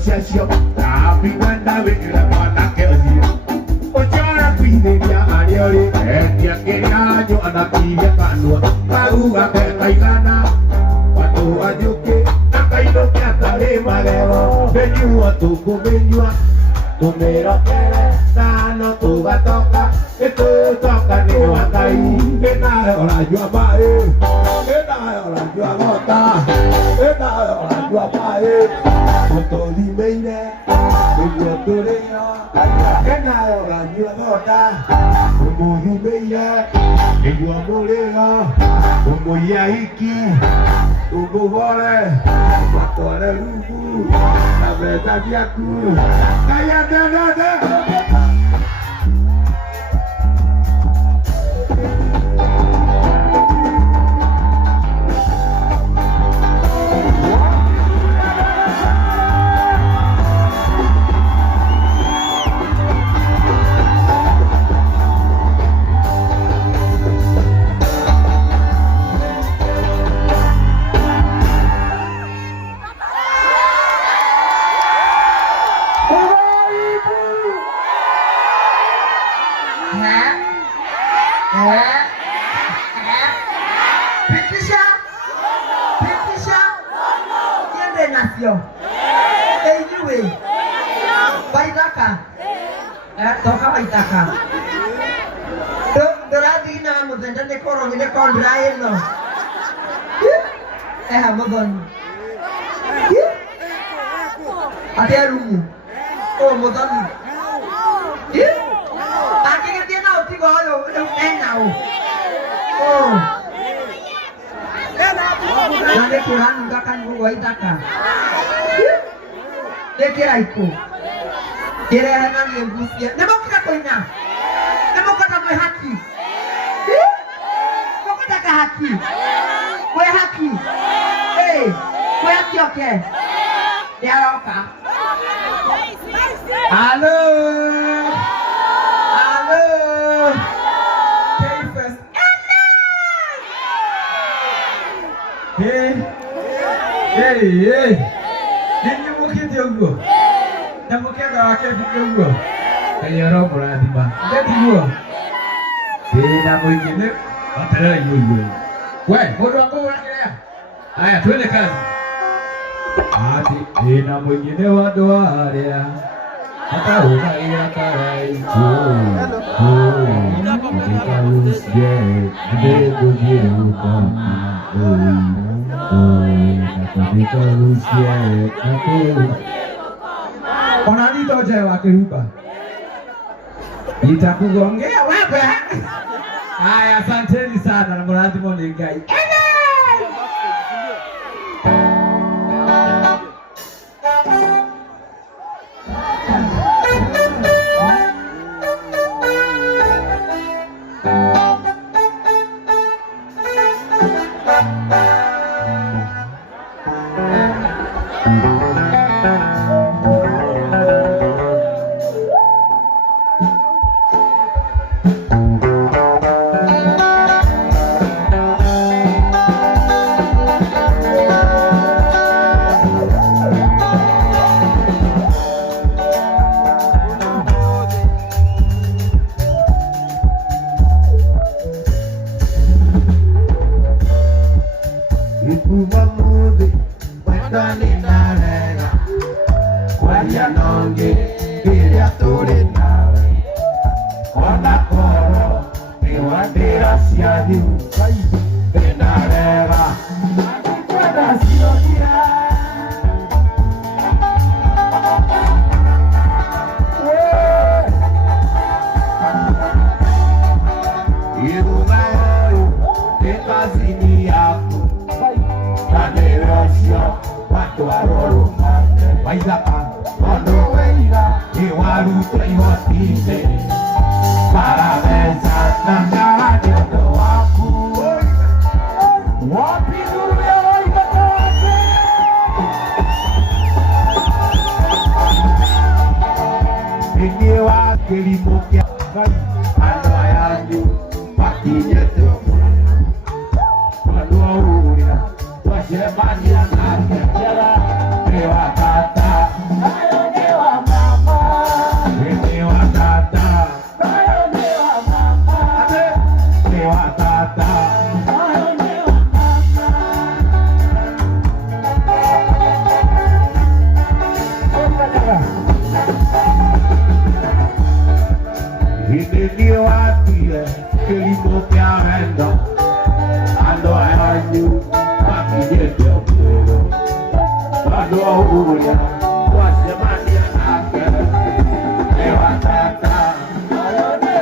cia tapi nganda wĩra mwanake ũcio ũcara kuithĩria arĩa ũrĩ endia kĩrĩa nyona kiria kanua kauga kekaigana watu wanyũkĩ akainũkia tarĩ magego mĩnyuo tũkũmĩnyua tũmĩrokere nano tũgatoka ĩtũtoka nĩ wa Ngai ĩnawe ũranyua maĩ ĩnawe ũranyua gota ĩnawe ũranyua maĩ ũtũthimĩire nĩguo tũrĩo ĩnawe ũranyua gota ũmũthimĩire nĩguo mũrĩo ũmũiya hiki ũmũgore matware rungu na mbeca ciaku Ngai atenete toka baitaka doradina muzenda de koro de kondraino hamodon aterumu modon akike tiena otigo yo enao nade kuran ngakan go baitaka dekiraiko Kira yang ngebusia, nemo kita koina, nemo kata kue haki, nemo kata ke haki, kue haki, kue haki oke, dia roka, halo, Kefes, ini mungkin dia gua. Yang mungkin agak kefir juga, kayak orang berarti bang. Jadi gua, di nama ini, ada lagi gua. Weh, bodoh aku orang kaya. Ayah, tuh dekat. Hati di nama ini waduh dia. Tahu tak ia karai Jika usia gede begitu kami. Jika usia aku. Onani to jawa kerupa. Itakugonge wapi? Haya, asanteni sana na mradi Moningai. Thank you. tata. Io a dire che li copiando quando è giù ma chi dice io quando ho una quasi mania anche e va tata e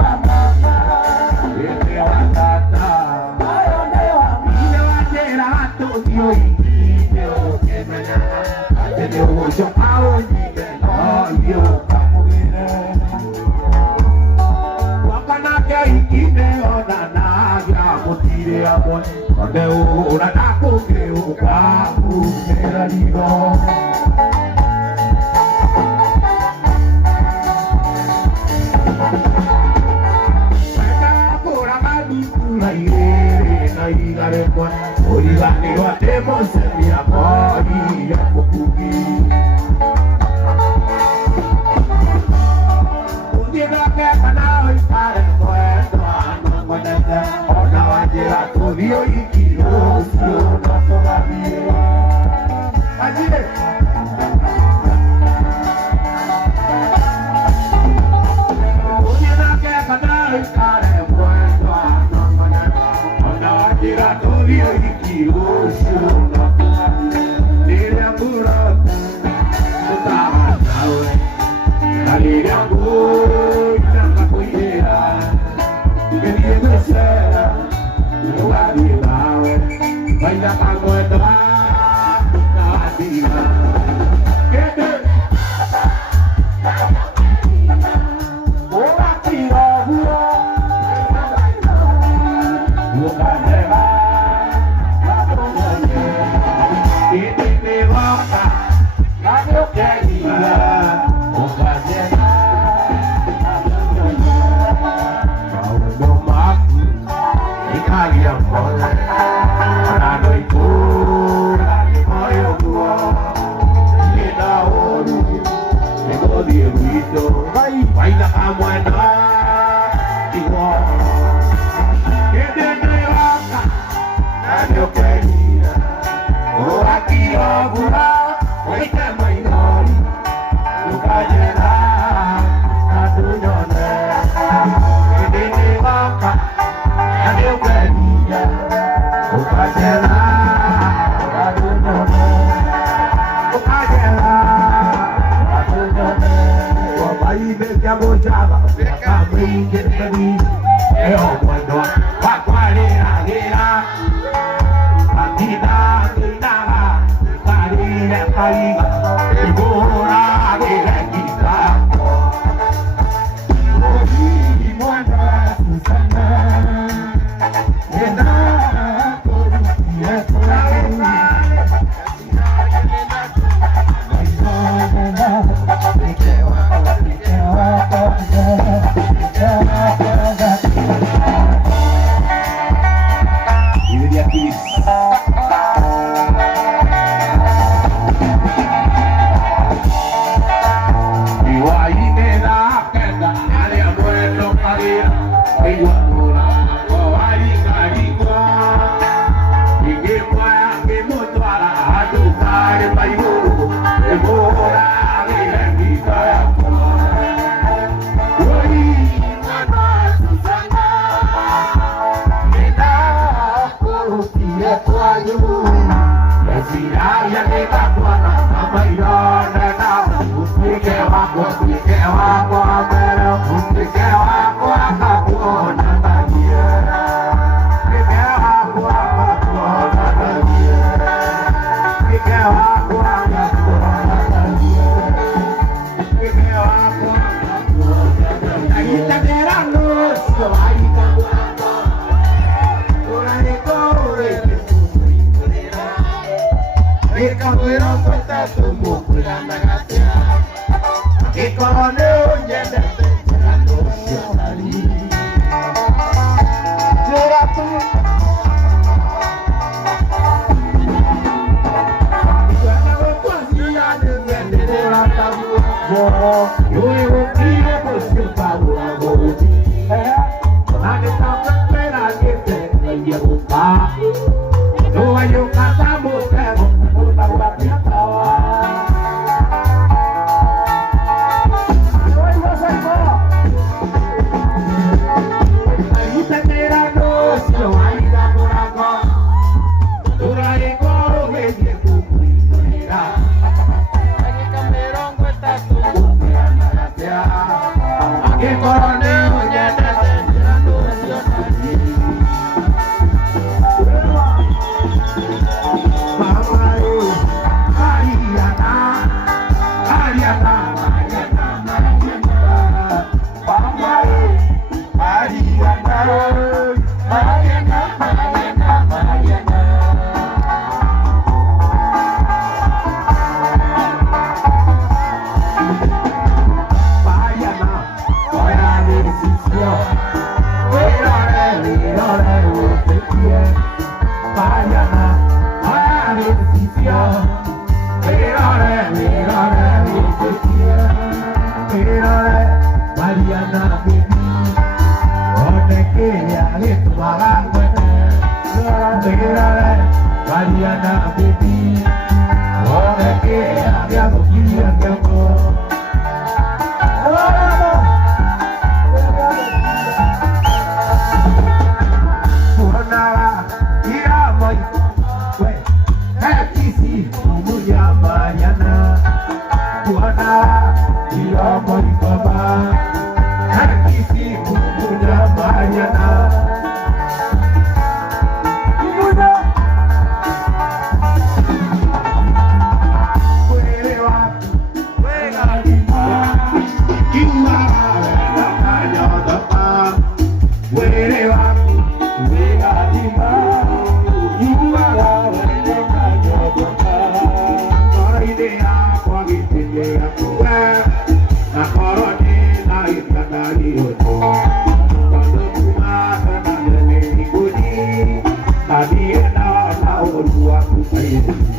va tata io a te la to io io che me ne te devo giocare no io capo Ine ona na ya motire amor Ode ora na koke o ka mera ligo Peka pora madu kula ire na igare kwa Origa ni wa temo se mi amori ya kokugi Undiga ke kana ipare Ona wajera tovio ikiro sio na todavía Ajire Undiga ke kana ipare muerto Ona wajera tovio ikiro sio na todavía Nire angura Tutawa nawe Nire angura Nanga kuihera Quería crecer, no va a vivir, baila tango de la vida. ¿Qué te? Hola, tira, nunca se va, la promoción, y te boca, la bloquería, nunca se va. Baila como en igual que te rebaja nadie quería o aquí o burá hoy te mayor tu callera a tu llore que te rebaja nadie quería o callera a tu llore o callera a tu llore Aí vem que a mojava, a mãe que ele é o quando a quareira a vida que dá carinha caiga e bora que tá e manda susana e dá por é pra Luego quiero pues que pago a vos. Nadie está espera que te Tadi ada orang tua ku